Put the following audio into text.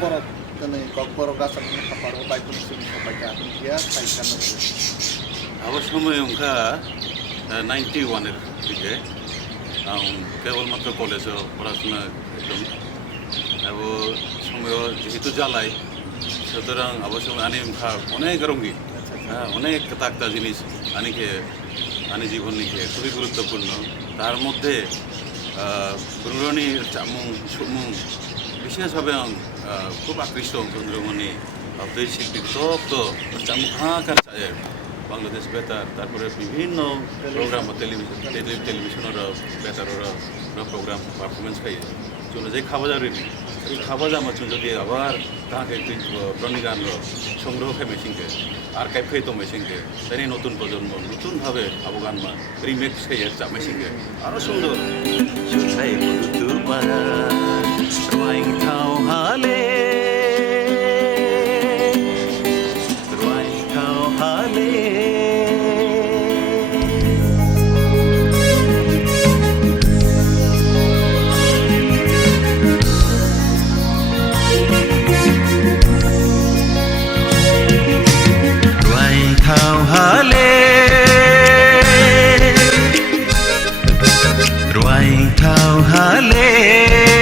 borok kene kok borok rasa kene kaparo bai pun sini sampai ke akhir dia saya kan আমার সময় ওখা 91-এর দিকে কেবলমাত্র কলেজে পড়াশোনা একদম এবং সময় যেহেতু জ্বালাই সুতরাং অবশ্য আনি অনেক রঙি অনেক তাক্তা জিনিস আনিকে আনি জীবন নিকে খুবই গুরুত্বপূর্ণ তার মধ্যে পুরনির চামুং সুমুং বিশেষভাবে খুব আকৃষ্ট চন্দ্রমণি দুই শিল্পী তপ্ত চামুং হাঁকার চায় বাংলাদেশ বেতার তারপরে বিভিন্ন প্রোগ্রাম টেলিভিশনের বেতার প্রোগ্রাম পারফরমেন্স খাই চলে যাই খাওয়া যাবে এই খাওয়া যা আমার যদি আবার তাকে ব্রনি গান সংগ্রহ খাই মেশিনকে আর্কাইভ খাই তো মেশিনকে তাই নতুন প্রজন্ম নতুনভাবে আবু গান মা রিমেক্স খাই চা মেশিনকে আরও সুন্দর Hale